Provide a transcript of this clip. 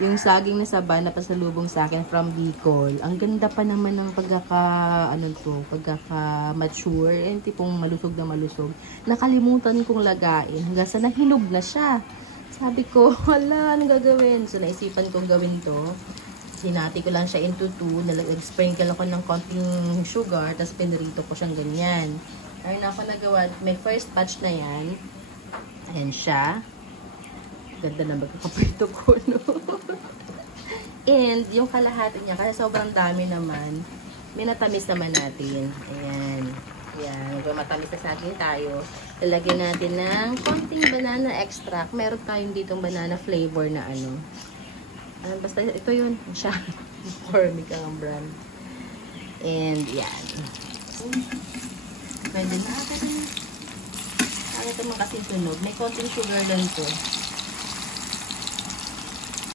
Yung saging na saba na pasalubong sa akin from Bicol. Ang ganda pa naman ng pagkaka-mature. And tipong malusog na malusog. Nakalimutan kong lagain. Hanggang sa nahinog na siya. Sabi ko, wala, anong gagawin? So, naisipan kong gawin to. Sinati ko lang siya into 2. Nag-sprinkle ako ng konting sugar. Tapos pinirito ko siyang ganyan. Ayun ako nagawa. May first batch na yan. Ayan siya. Ganda na magkakaprito ko, no? And yung kalahati niya, kasi sobrang dami naman, minatamis naman natin. Ayan. Ayan. Kung matamis na saging tayo, lalagyan natin ng konting banana extract. Meron tayong ditong banana flavor na ano. Basta ito yun. Siya. Formica ang brand. And yan. Pwede na. Pwede na. Ano ito mga kasing tunog. May konting sugar lang to.